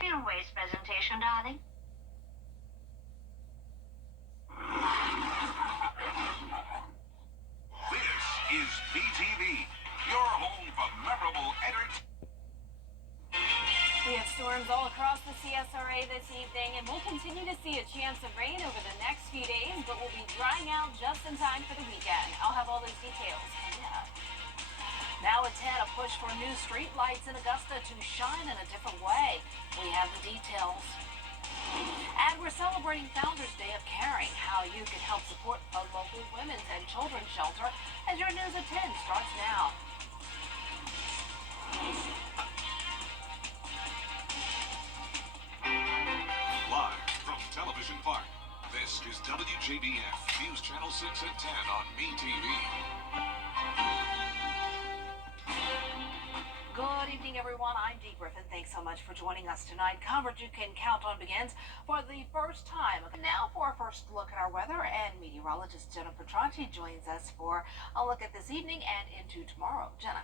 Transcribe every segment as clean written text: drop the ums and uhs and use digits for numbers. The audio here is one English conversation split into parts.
film waste presentation, darling. This is BTV, your home for memorable entertainment. We have storms all across the CSRA this evening, and we'll continue to see a chance of rain over the next few days, but we'll be drying out just in time for the weekend. I'll have all those details coming up. Now at 10, a push for new street lights in Augusta to shine in a different way. We have the details. And we're celebrating Founders Day of Caring, how you can help support a local women's and children's shelter, as your News at 10 starts now. Live from Television Park, this is WJBF, News Channel 6 at 10 on MeTV. Good evening, everyone. I'm Dee Griffin. Thanks so much for joining us tonight. Coverage you can count on begins for the first time. Now for our first look at our weather, and meteorologist Jenna Petranti joins us for a look at this evening and into tomorrow. Jenna.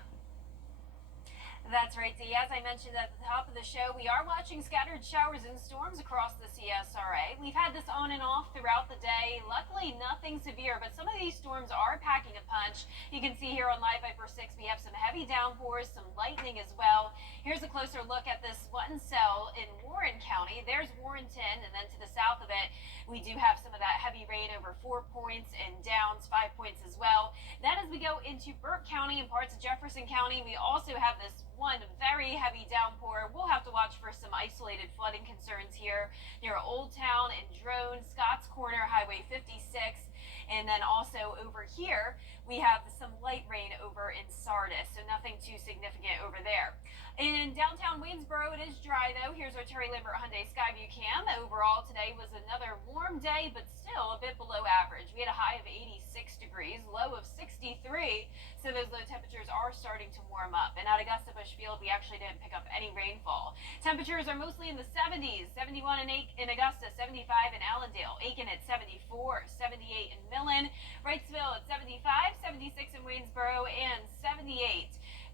That's right, Dee. As I mentioned at the top of the show, we are watching scattered showers and storms across the CSRA. We've had this on and off throughout the day. Luckily, nothing severe, but some of these storms are packing a punch. You can see here on Live Viper 6, we have some heavy downpours, some lightning as well. Here's a closer look at this one cell in Warren County. There's Warrenton, and then to the south of it, we do have some of that heavy rain over 4 points and Downs 5 points as well. Then as we go into Burke County and parts of Jefferson County, we also have this one very heavy downpour. We'll have to watch for some isolated flooding concerns here near Old Town and Drone, Scotts Corner, Highway 56. And then also over here, we have some light rain over in Sardis, so nothing too significant over there. In downtown Waynesboro, it is dry though. Here's our Terry Lambert Hyundai Skyview cam. Overall, today was another warm day, but still a bit below average. We had a high of 86 degrees, low of 63, so those low temperatures are starting to warm up. And at Augusta Bushfield, we actually didn't pick up any rainfall. Temperatures are mostly in the 70s, 71 in Augusta, 75 in Allendale, Aiken at 74, 78 in Millen, Wrightsville at 75, 76 in Waynesboro, and 78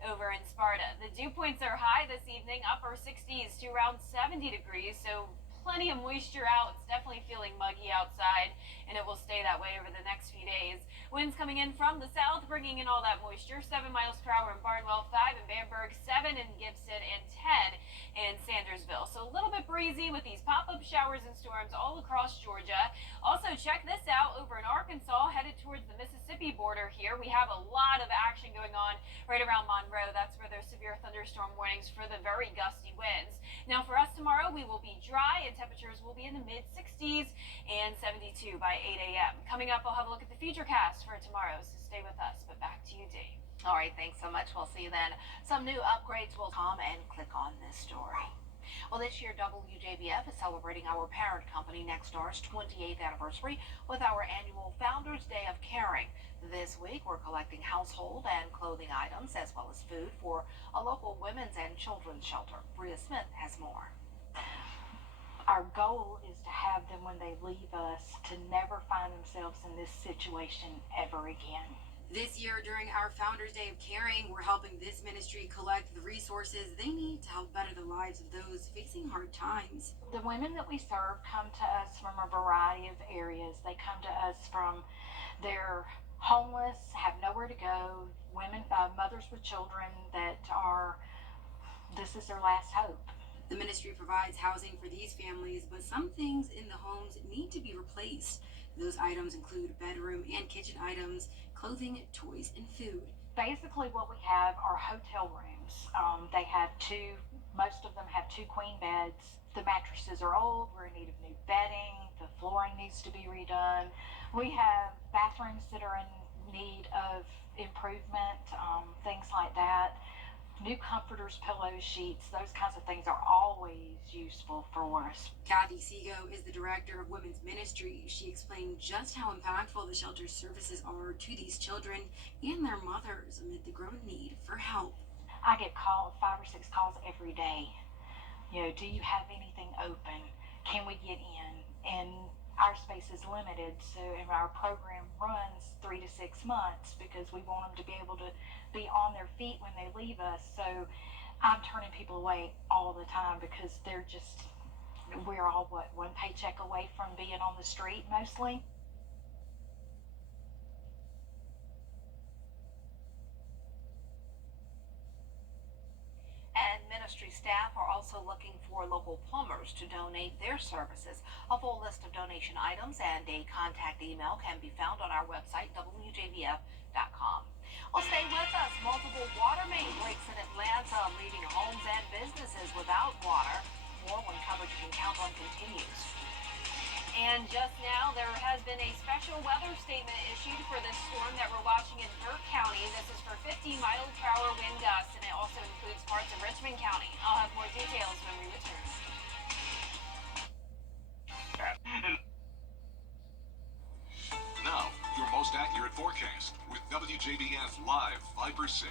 over in Sparta. The dew points are high this evening, upper 60s to around 70 degrees, so plenty of moisture out. It's definitely feeling muggy outside, and it will stay that way over the next few days. Winds coming in from the south, bringing in all that moisture. 7 miles per hour in Barnwell, 5 in Bamberg, 7 in Gibson, and 10 in Sandersville. So a little bit breezy with these pop-up showers and storms all across Georgia. Also, check this out over in Arkansas, headed towards the Mississippi border here. We have a lot of action going on right around Monroe. That's where there's severe thunderstorm warnings for the very gusty winds. Now for us tomorrow, we will be dry and temperatures will be in the mid-60s and 72 by 8 a.m. Coming up, I'll have a look at the futurecast for tomorrow, so stay with us. But back to you, Dee. All right, thanks so much. We'll see you then. Some new upgrades will come, and click on this story. Well, this year, WJBF is celebrating our parent company, Nextstar's 28th anniversary with our annual Founders Day of Caring. This week, we're collecting household and clothing items as well as food for a local women's and children's shelter. Bria Smith has more. Our goal is to have them, when they leave us, to never find themselves in this situation ever again. This year, during our Founders Day of Caring, we're helping this ministry collect the resources they need to help better the lives of those facing hard times. The women that we serve come to us from a variety of areas. They come to us from they're homeless, have nowhere to go, women, mothers with children that this is their last hope. The ministry provides housing for these families, but some things in the homes need to be replaced. Those items include bedroom and kitchen items, clothing, toys, and food. Basically what we have are hotel rooms. They have most of them have 2 queen beds. The mattresses are old. We're in need of new bedding. The flooring needs to be redone. We have bathrooms that are in need of improvement, things like that. New comforters, pillows, sheets, those kinds of things are always useful for us. Kathy Sego is the director of women's ministry. She explained just how impactful the shelter's services are to these children and their mothers amid the growing need for help. I get 5 or 6 calls every day. Do you have anything open? Can we get in? And our space is limited, so our program runs 3 to 6 months because we want them to be able to be on their feet when they leave us. So I'm turning people away all the time because we're all one paycheck away from being on the street mostly. And ministry staff are also looking for local plumbers to donate their services. A full list of donation items and a contact email can be found on our website, WJBF.com. Well, stay with us. Multiple water main breaks in Atlanta, leaving homes and businesses without water. More when coverage you can count on continues. And just now, there has been a special weather statement issued for this storm that we're watching in Burke County. This is for 50-mile-per-hour wind gusts, and it also includes parts of Richmond County. I'll have more details when we return. Now, your most accurate forecast with WJBF Live Viper 6.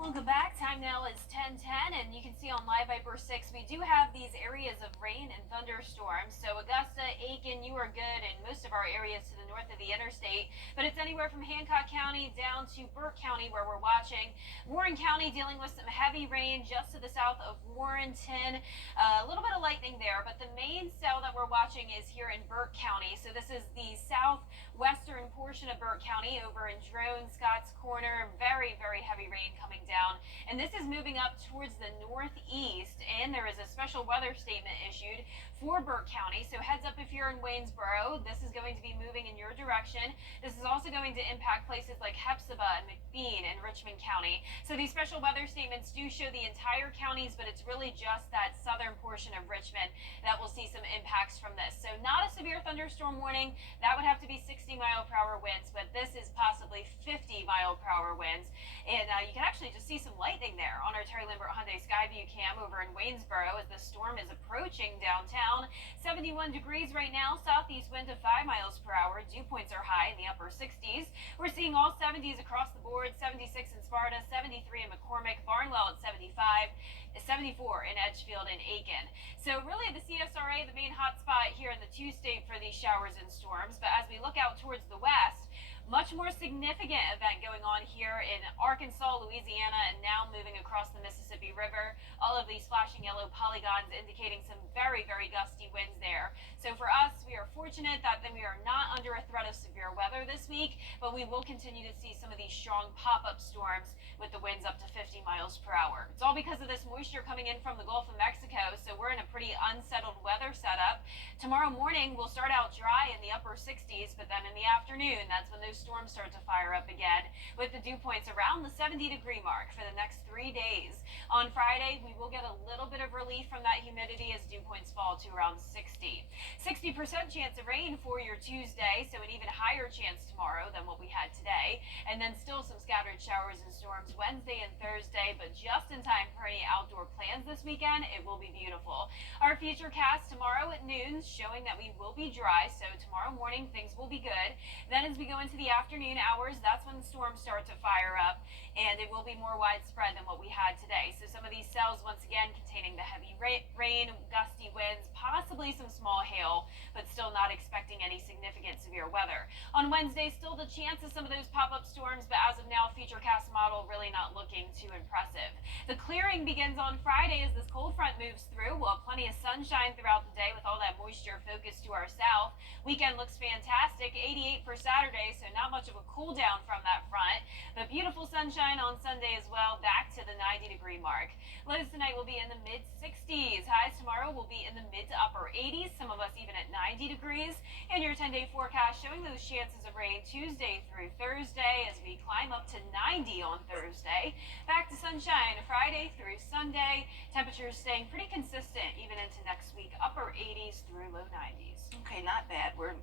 Welcome back. Time now is 10:10, and you can see on Live Viper 6, we do have these areas of rain and thunderstorms. So Augusta, Aiken, you are good in most of our areas to the north of the interstate, but it's anywhere from Hancock County down to Burke County where we're watching. Warren County dealing with some heavy rain just to the south of Warrenton. A little bit of lightning there, but the main cell that we're watching is here in Burke County. So this is the southwestern portion of Burke County over in Drone, Scotts Corner. Very, very heavy rain coming down. And this is moving up towards the northeast, and there is a special weather statement issued for Burke County. So heads up if you're in Waynesboro. This is going to be moving in your direction. This is also going to impact places like Hepzibah and McBean and Richmond County. So these special weather statements do show the entire counties, but it's really just that southern portion of Richmond that will see some impacts from this. So not a severe thunderstorm warning. That would have to be 60-mile-per-hour winds, but this is possibly 50-mile-per-hour winds. And you can actually just see some lightning there on our Terry Lambert Hyundai Skyview cam over in Waynesboro as the storm is approaching downtown. 71 degrees right now, southeast wind of 5 miles per hour. Dew points are high in the upper 60s. We're seeing all 70s across the board. 76 in Sparta, 73 in McCormick, Barnwell at 75, 74 in Edgefield and Aiken. So really the CSRA, the main hotspot here in the two-state for these showers and storms. But as we look out towards the west, much more significant event going on here in Arkansas, Louisiana, and now moving across the Mississippi River. All of these flashing yellow polygons indicating some very, very gusty winds there. So for us, we are fortunate that we are not under a threat of severe weather this week, but we will continue to see some of these strong pop-up storms with the winds up to 50 miles per hour. It's all because of this moisture coming in from the Gulf of Mexico, so we're in a pretty unsettled weather setup. Tomorrow morning, we'll start out dry in the upper 60s, but then in the afternoon, that's when those storms start to fire up again, with the dew points around the 70-degree mark for the next 3 days. On Friday, we will get a little bit of relief from that humidity as dew points fall to around 60. 60% chance of rain for your Tuesday, so an even higher chance tomorrow than what we had today, and then still some scattered showers and storms Wednesday and Thursday, but just in time for any outdoor plans this weekend. It will be beautiful. Our futurecast tomorrow at noon showing that we will be dry, so tomorrow morning things will be good. Then as we go into the afternoon hours, that's when the storms start to fire up, and it will be more widespread than what we had today. So some of these cells, once again, containing the heavy rain, gusty winds, possibly some small hail, but still not expecting any significant severe weather. On Wednesday, still the chance of some of those pop-up storms, but as of now, futurecast model really not looking too impressive. The clearing begins on Friday as this cold front moves through. We'll have plenty of sunshine throughout the day with all that moisture focused to our south. Weekend looks fantastic, 88 for Saturday, so not much of a cool down from that front, but beautiful sunshine on Sunday as well, back to the 90-degree mark. Lows tonight will be in the mid-60s. Highs tomorrow will be in the mid to upper 80s, some of us even at 90 degrees. And your 10-day forecast showing those chances of rain Tuesday through Thursday as we climb up to 90 on Thursday. Back to sunshine Friday through Sunday. Temperatures staying pretty consistent even into next week, upper 80s through low 90s. Okay, not bad. We're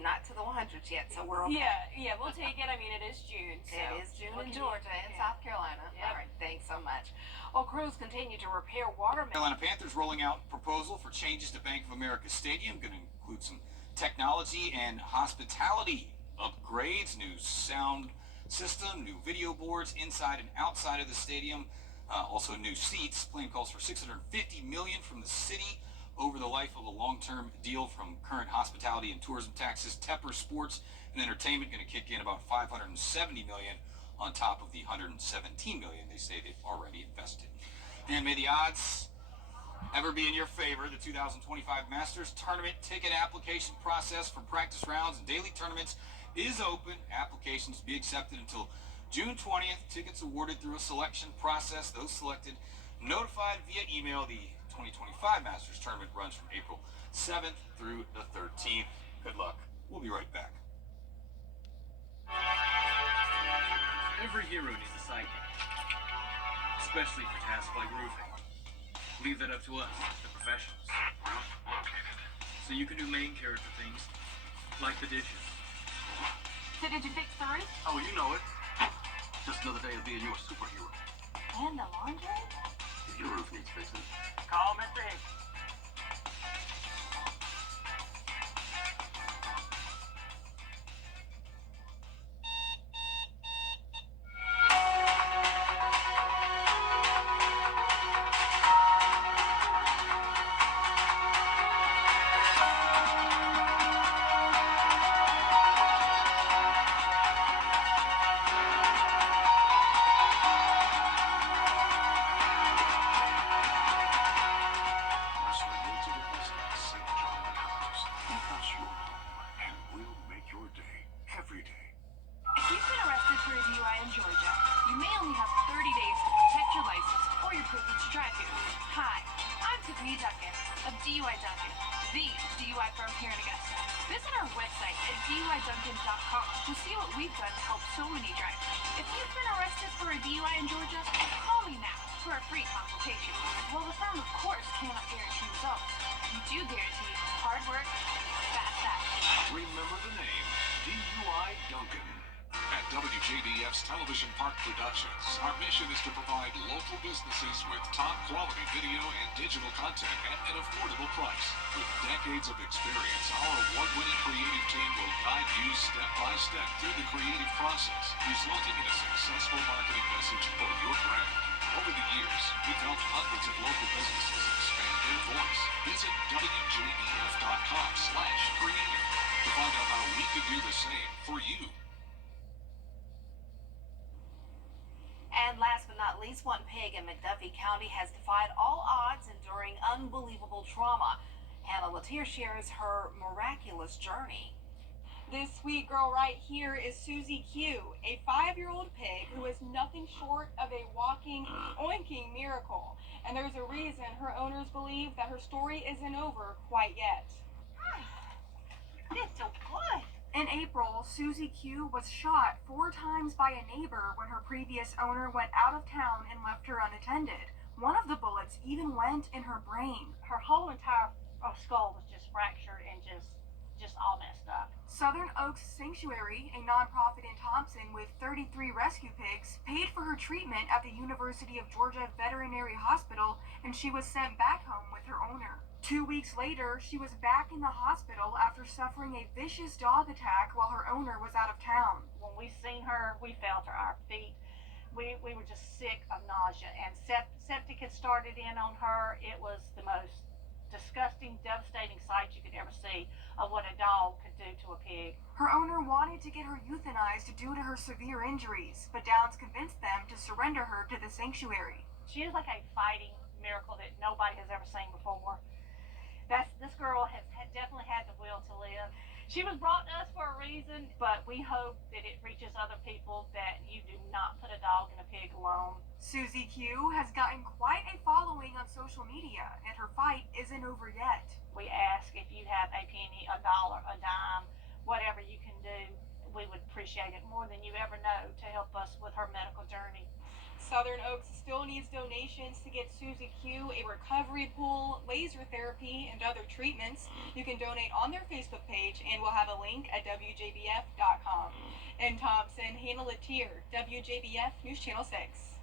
not to the 100s yet, so we're okay. Yeah, we'll take it. I mean, it is June. So it is June in Georgia and South Carolina. Yep. All right, thanks so much. Well, crews continue to repair water mains. Carolina Panthers rolling out proposal for changes to Bank of America Stadium. Going to include some technology and hospitality upgrades, new sound system, new video boards inside and outside of the stadium. Also new seats. Plan calls for $650 million from the city over the life of a long-term deal from current hospitality and tourism taxes. Tepper Sports and Entertainment going to kick in about $570 million on top of the $117 million they say they've already invested. And may the odds ever be in your favor. The 2025 Masters Tournament ticket application process for practice rounds and daily tournaments is open. Applications to be accepted until June 20th. Tickets awarded through a selection process. Those selected notified via email. The 2025 Masters Tournament runs from April 7th through the 13th. Good luck. We'll be right back. Every hero needs a sidekick, especially for tasks like roofing. Leave that up to us, the professionals. So you can do main character things, like the dishes. So did you fix the roof? Oh, you know it. Just another day of being your superhero. And the laundry? If your roof needs fixing, Call Mr. Hicks. Wrestling into the business, St. John House. Because you're home, and we'll make your day every day. If you've been arrested for a DUI in Georgia, you may only have 30 days to protect your license or your privilege to drive here. Hi, I'm Tiffany Duncan of DUI Duncan, the DUI firm here in Augusta. Visit our website at DUIDuncan.com to see what we've done to help so many drivers. If you've been arrested for a DUI in Georgia, call me now for a free consultation. While the firm, of course, cannot guarantee results, we do guarantee hard work, fast action. Remember the name, DUI Duncan. At WJBF's Television Park Productions, our mission is to provide local businesses with top quality video and digital content at an affordable price. With decades of experience, our award-winning creative team will guide you step by step through the creative process, resulting in a successful marketing message for your brand. Over the years, we've helped hundreds of local businesses expand their voice. Visit WJBF.com/creative to find out how we could do the same for you. And last but not least, one pig in McDuffie County has defied all odds, enduring unbelievable trauma. Hannah Latier shares her miraculous journey. This sweet girl right here is Susie Q, a 5-year-old pig who is nothing short of a walking, oinking miracle. And there's a reason her owners believe that her story isn't over quite yet. It's so good. In April, Susie Q was shot 4 times by a neighbor when her previous owner went out of town and left her unattended. One of the bullets even went in her brain. Her whole entire skull was just fractured and just all messed up. Southern Oaks Sanctuary, a nonprofit in Thompson with 33 rescue pigs, paid for her treatment at the University of Georgia Veterinary Hospital, and she was sent back home with her owner. 2 weeks later, she was back in the hospital after suffering a vicious dog attack while her owner was out of town. When we seen her, we fell to our feet. We were just sick of nausea, and septic had started in on her. It was the most disgusting, devastating sight you could ever see of what a dog could do to a pig. Her owner wanted to get her euthanized due to her severe injuries, but Downs convinced them to surrender her to the sanctuary. She is like a fighting miracle that nobody has ever seen before. This girl has definitely had the will to live. She was brought to us for a reason, but we hope that it reaches other people that you do not put a dog and a pig alone. Susie Q has gotten quite a following on social media, and her fight isn't over yet. We ask if you have a penny, a dollar, a dime, whatever you can do, we would appreciate it more than you ever know to help us with her medical journey. Southern Oaks still needs donations to get Susie Q a recovery pool, laser therapy, and other treatments. You can donate on their Facebook page, and we'll have a link at WJBF.com. In Thompson, Hannah Latier, WJBF News Channel 6.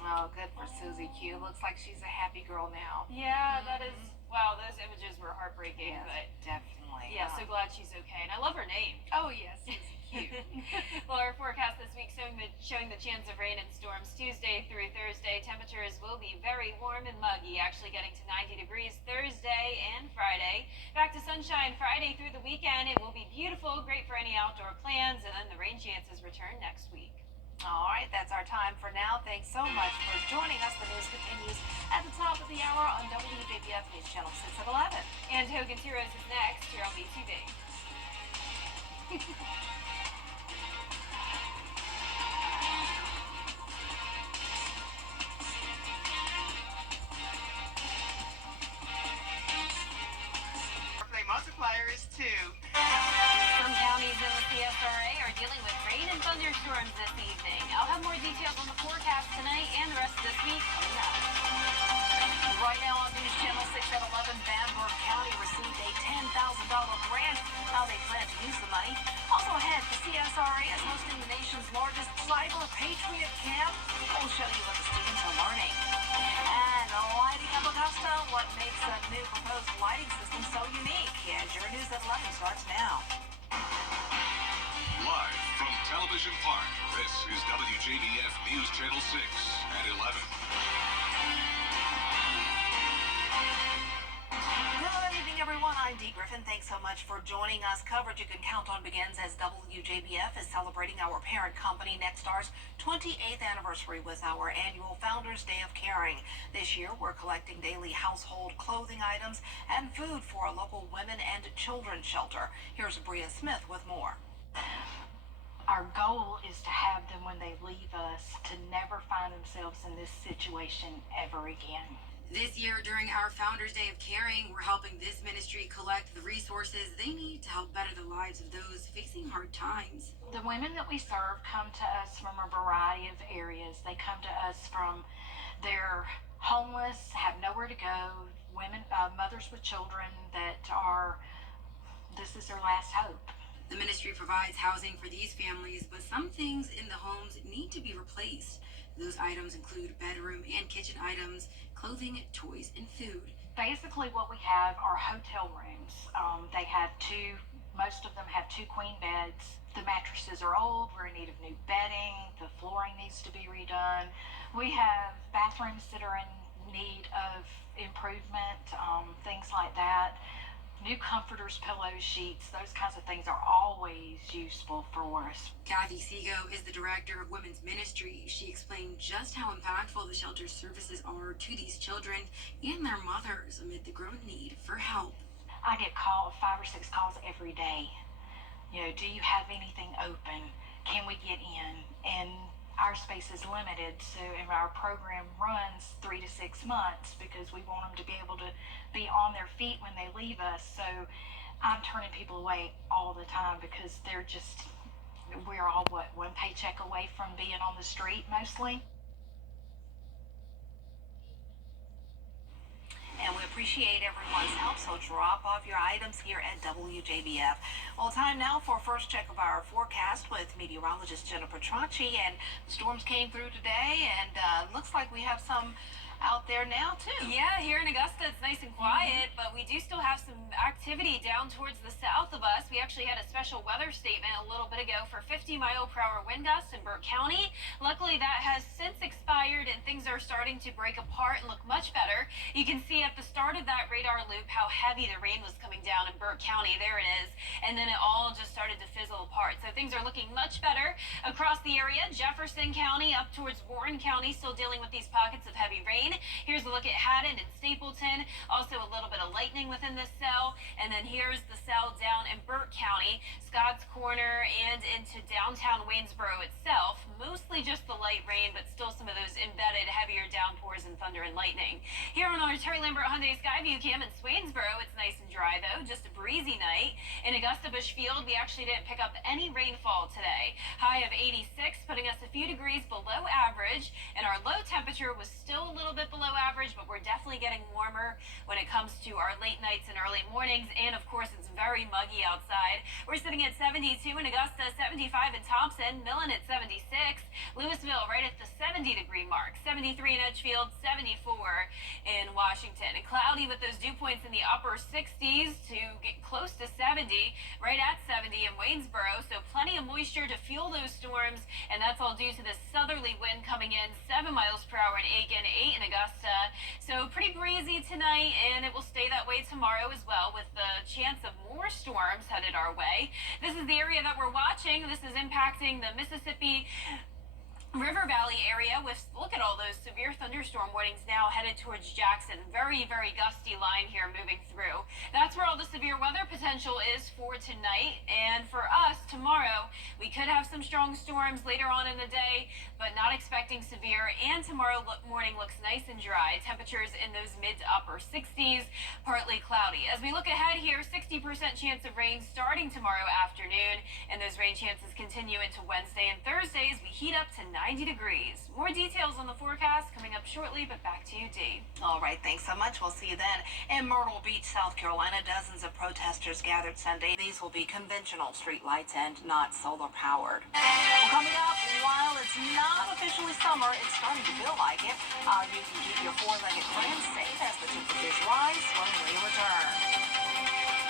Oh, good for Susie Q. Looks like she's a happy girl now. Yeah, that is. Wow, those images were heartbreaking, Yes, but definitely. yeah, so glad she's okay. And I love her name. Oh yes, Susie Q. Well, our forecast this week showing the chance of rain and storms Tuesday through Thursday. Temperatures will be very warm and muggy, actually getting to 90 degrees Thursday and Friday. Back to sunshine Friday through the weekend. It will be beautiful, great for any outdoor plans, and then the rain chances return next week. All right, that's our time for now. Thanks so much for joining us. The news continues at the top of the hour on WJBF News Channel 6 at 11. And Hogan's Heroes is next here on BTV. Birthday multiplier is 2. Some counties in the CSRA are dealing with rain and thunderstorms this evening. I'll have more details on the forecast tonight and the rest of this week coming up. Right now on News Channel 6 at 11, Van Buren County received a $10,000 grant. How they plan to use the money. Also ahead, the CSRA is hosting the nation's largest Cyber Patriot Camp. We'll show you what the students are learning. And lighting up Augusta, what makes a new proposed lighting system so unique? As your news at 11 starts now. Live from Television Park, this is WJBF News Channel 6 at 11. Good evening, everyone. I'm Dee Griffin. Thanks so much for joining us. Coverage you can count on begins as WJBF is celebrating our parent company, Nexstar's 28th anniversary with our annual Founders Day of Caring. This year, we're collecting daily household clothing items and food for a local women and children's shelter. Here's Bria Smith with more. Our goal is to have them, when they leave us, to never find themselves in this situation ever again. This year, during our Founders Day of Caring, we're helping this ministry collect the resources they need to help better the lives of those facing hard times. The women that we serve come to us from a variety of areas. They come to us from they're homeless, have nowhere to go, women, mothers with children that are, this is their last hope. The ministry provides housing for these families, but some things in the homes need to be replaced. Those items include bedroom and kitchen items, clothing, toys, and food. Basically what we have are hotel rooms. They have most of them have 2 queen beds. The mattresses are old, we're in need of new bedding, the flooring needs to be redone. We have bathrooms that are in need of improvement, things like that. New comforters, pillows, sheets, those kinds of things are always useful for us. Kathy Sego is the director of women's ministry. She explained just how impactful the shelter's services are to these children and their mothers amid the growing need for help. I get 5 or 6 calls every day. You know, do you have anything open? Can we get in? And our space is limited, so and our program runs 3 to 6 months because we want them to be able to be on their feet when they leave us. So I'm turning people away all the time because we're all one paycheck away from being on the street mostly. And we appreciate everyone's help, so drop off your items here at WJBF. Well, time now for a first check of our forecast with meteorologist Jennifer Tracci. And the storms came through today, and looks like we have some out there now, too. Yeah, here in Augusta, it's nice and quiet, but we do still have some activity down towards the south of us. We actually had a special weather statement a little bit ago for 50-mile-per-hour wind gusts in Burke County. Luckily, that has since expired, and things are starting to break apart and look much better. You can see at the start of that radar loop how heavy the rain was coming down in Burke County. There it is. And then it all just started to fizzle apart. So things are looking much better across the area. Jefferson County up towards Warren County still dealing with these pockets of heavy rain. Here's a look at Haddon and Stapleton. Also a little bit of lightning within this cell. And then here's the cell down in Burke County, Scotts Corner, and into downtown Waynesboro itself. Mostly just the light rain, but still some of those embedded heavier downpours and thunder and lightning. Here on our Terry Lambert Hyundai Skyview Cam in Swainsboro, it's nice and dry though, just a breezy night. In Augusta Bushfield, we actually didn't pick up any rainfall today. High of 86, putting us a few degrees below average, and our low temperature was still a little bit below average, but we're definitely getting warmer when it comes to our late nights and early mornings, and of course it's very muggy outside. We're sitting at 72 in Augusta, 75 in Thompson, Millen at 76, Louisville right at the 70-degree mark, 73 in Edgefield, 74 in Washington. And cloudy with those dew points in the upper 60s to get close to 70, right at 70 in Waynesboro, so plenty of moisture to fuel those storms, and that's all due to the southerly wind coming in 7 miles per hour in Aiken, 8 in Augusta. So pretty breezy tonight, and it will stay that way tomorrow as well, with the chance of more storms headed our way. This is the area that we're watching. This is impacting the Mississippi River Valley area with, look at all those severe thunderstorm warnings now headed towards Jackson. Very, very gusty line here moving through. That's where all the severe weather potential is for tonight. And for us tomorrow, we could have some strong storms later on in the day, but not expecting severe. And tomorrow morning looks nice and dry. Temperatures in those mid to upper 60s, partly cloudy. As we look ahead here, 60% chance of rain starting tomorrow afternoon, and those rain chances continue into Wednesday and Thursday as we heat up to 90 degrees. More details on the forecast coming up shortly, but back to you, Dee. All right, thanks so much. We'll see you then. In Myrtle Beach, South Carolina, dozens of protesters gathered Sunday. These will be conventional street lights and not solar powered. Well, coming up, while it's not officially summer, it's starting to feel like it. You can keep your four-legged friends safe as the temperatures rise when we return.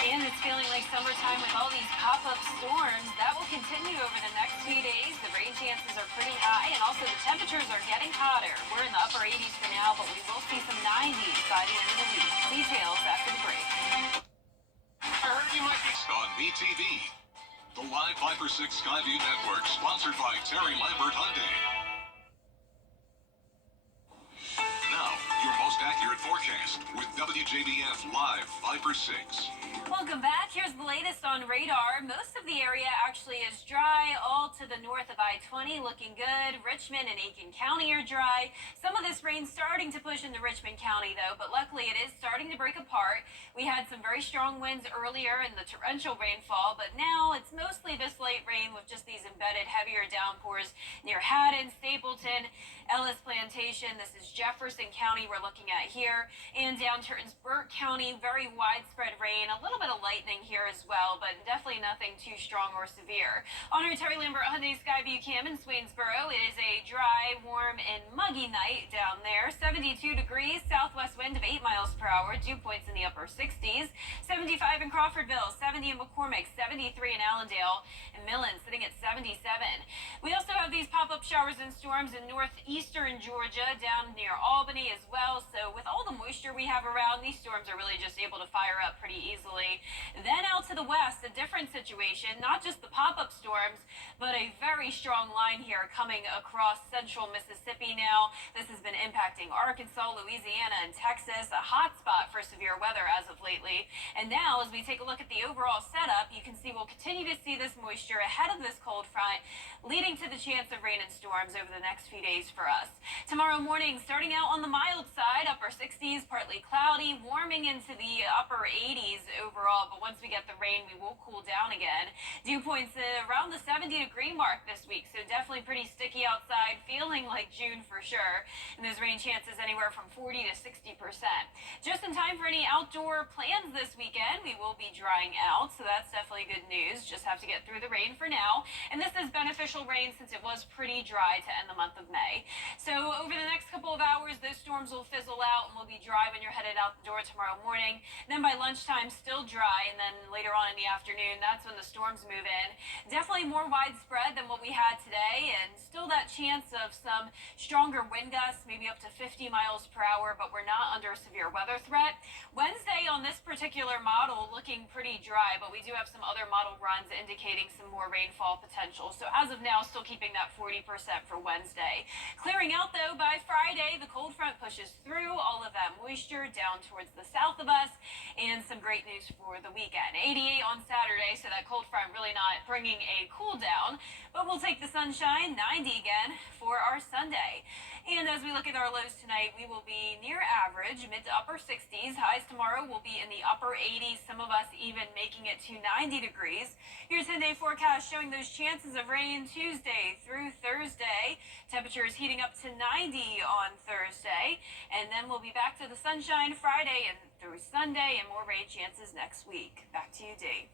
And it's feeling like summertime with all these pop-up storms. That will continue over the next few days. The rain chances are pretty high, and also the temperatures are getting hotter. We're in the upper 80s for now, but we will see some 90s by the end of the week. Details after the break. I heard you might be on BTV. The Live 5/6 Skyview Network, sponsored by Terry Lambert Hyundai. Now, your most accurate forecast with WJBF Live 5/6. Welcome back. Here's the latest on radar. Most of the area actually is dry, all to the north of I-20, looking good. Richmond and Aiken County are dry. Some of this rain starting to push into Richmond County, though, but luckily it is starting to break apart. We had some very strong winds earlier in the torrential rainfall, but now it's mostly this light rain with just these embedded heavier downpours near Haddon, Stapleton, Ellis Plantation. This is Jefferson County we're looking at here, and down towards Burke County, very widespread rain, a little bit of lightning here as well, but definitely nothing too strong or severe. On our Terry Lambert Hyundai Skyview Cam in Swainsboro, it is a dry, warm, and muggy night down there. 72 degrees, southwest wind of 8 miles per hour, dew points in the upper 60s. 75 in Crawfordville, 70 in McCormick, 73 in Allendale, and Millen sitting at 77. We also have these pop-up showers and storms in northeastern Georgia, down near Albany as well. So with all the moisture we have around, these storms are really just able to fire up pretty easily. Then out to the west, a different situation, not just the pop-up storms, but a very strong line here coming across central Mississippi now. This has been impacting Arkansas, Louisiana, and Texas, a hot spot for severe weather as of lately. And now, as we take a look at the overall setup, you can see we'll continue to see this moisture ahead of this cold front, leading to the chance of rain and storms over the next few days for us. Tomorrow morning, starting out on the mild side, upper 60s, partly cloudy, warming into the upper 80s overall, but once we get the rain, we will cool down again. Dew points around the 70-degree mark this week, so definitely pretty sticky outside, feeling like June for sure, and those rain chances anywhere from 40 to 60%. Just in time for any outdoor plans this weekend, we will be drying out, so that's definitely good news. Just have to get through the rain for now, and this is beneficial rain since it was pretty dry to end the month of May. So over the next couple of hours, those storms will fizzle out and we'll be dry when you're headed out the door tomorrow morning. Then by lunchtime, still dry, and then later on in the afternoon, that's when the storms move in. Definitely more widespread than what we had today, and still that chance of some stronger wind gusts, maybe up to 50 miles per hour, but we're not under a severe weather threat. Wednesday on this particular model looking pretty dry, but we do have some other model runs indicating some more rainfall potential. So as of now, still keeping that 40% for Wednesday. Clearing out though by Friday, the cold front pushes through all of that moisture down towards the south of us, and some great news for the weekend. 88 on Saturday, so that cold front really not bringing a cool down, but we'll take the sunshine. 90 again for our Sunday. And as we look at our lows tonight, we will be near average, mid to upper 60s. Highs tomorrow will be in the upper 80s, some of us even making it to 90 degrees. Your 10-day forecast showing those chances of rain Tuesday through Thursday. Temperatures heating up to 90 on Thursday, and then we'll be back to the sunshine Friday and through Sunday, and more rain chances next week. Back to you, Dee.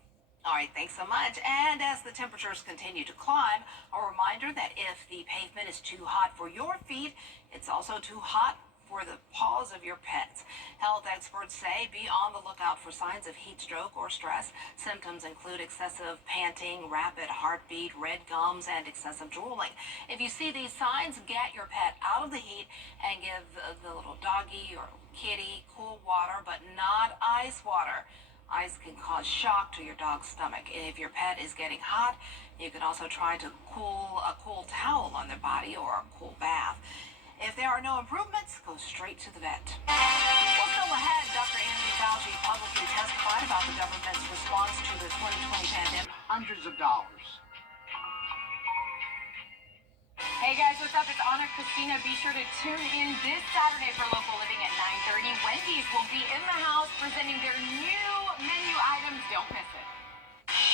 All right, thanks so much. And as the temperatures continue to climb, a reminder that if the pavement is too hot for your feet, it's also too hot for the paws of your pets. Health experts say be on the lookout for signs of heat stroke or stress. Symptoms include excessive panting, rapid heartbeat, red gums, and excessive drooling. If you see these signs, get your pet out of the heat and give the little doggy or kitty cool water, but not ice water. Ice can cause shock to your dog's stomach. And if your pet is getting hot, you can also try to cool a cool towel on their body or a cool bath. If there are no improvements, go straight to the vet. Well, still ahead, Dr. Anthony Fauci publicly testified about the government's response to the 2020 pandemic. Hundreds of dollars. Hey guys, what's up? It's Anna Christina. Be sure to tune in this Saturday for Local Living at 9:30. Wendy's will be in the house presenting their new menu items. Don't miss it.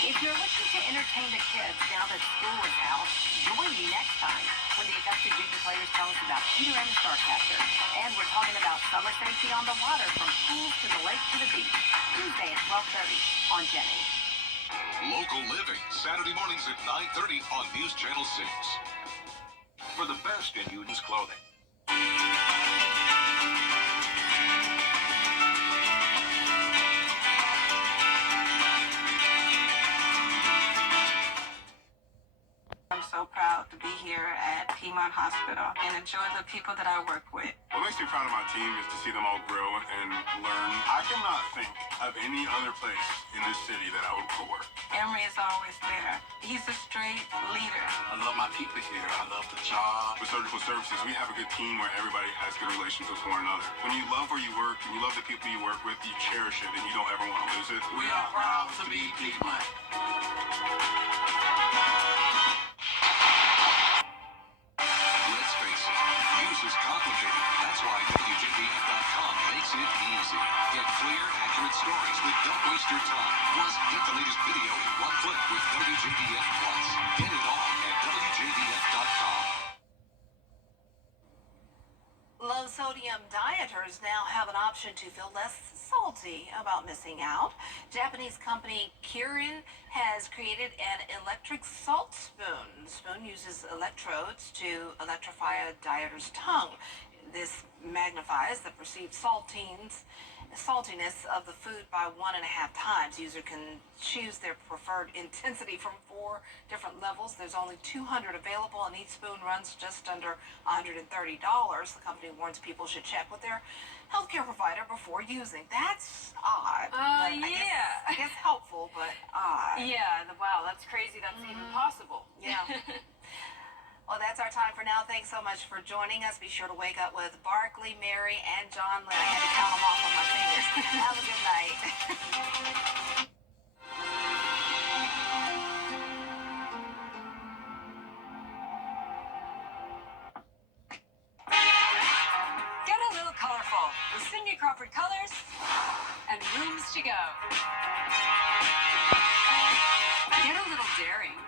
If you're looking to entertain the kids now that school is out, join me next time when the affected junior players tell us about Peter and the Starcatcher. And we're talking about summer safety on the water from pools to the lake to the beach. Tuesday at 12:30 on Gen 8. Local Living, Saturday mornings at 9:30 on News Channel 6. For the best in women's clothing. I'm so proud to be here at Piedmont Hospital and enjoy the people that I work with. What makes me proud of my team is to see them all grow and learn. I cannot think of any other place in this city that I would go work. Emery is always there. He's a straight leader. I love my people here. I love the job. With Surgical Services, we have a good team where everybody has good relations with one another. When you love where you work and you love the people you work with, you cherish it and you don't ever want to lose it. We are proud to be Piedmont. Let's face it, news is complicated. That's why WJBF.com makes it easy. Get clear, accurate stories that don't waste your time. Plus, get the latest video in one click with WJBF Plus. Get it all at WJBF.com. Low sodium dieters now have an option to feel less salty about missing out. Japanese company Kirin has created an electric salt spoon. The spoon uses electrodes to electrify a dieter's tongue. This magnifies the perceived saltiness of the food by 1.5 times. User can choose their preferred intensity from 4 different levels. There's only 200 available, and each spoon runs just under $130. The company warns people should check with their healthcare provider before using. That's odd. But Yeah. I guess helpful, but odd. Yeah, wow, that's crazy. That's even possible. Yeah. Well, that's our time for now. Thanks so much for joining us. Be sure to wake up with Barkley, Mary, and John Lynn. I had to count them off on my fingers. Have a good night. Get a little colorful with Cindy Crawford colors and rooms to go. Get a little daring.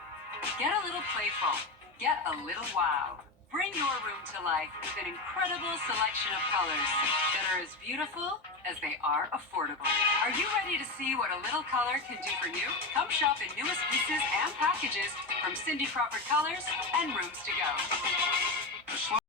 Get a little playful. Get a little wow. Bring your room to life with an incredible selection of colors that are as beautiful as they are affordable. Are you ready to see what a little color can do for you? Come shop in newest pieces and packages from Cindy Crawford Colors and Rooms to Go.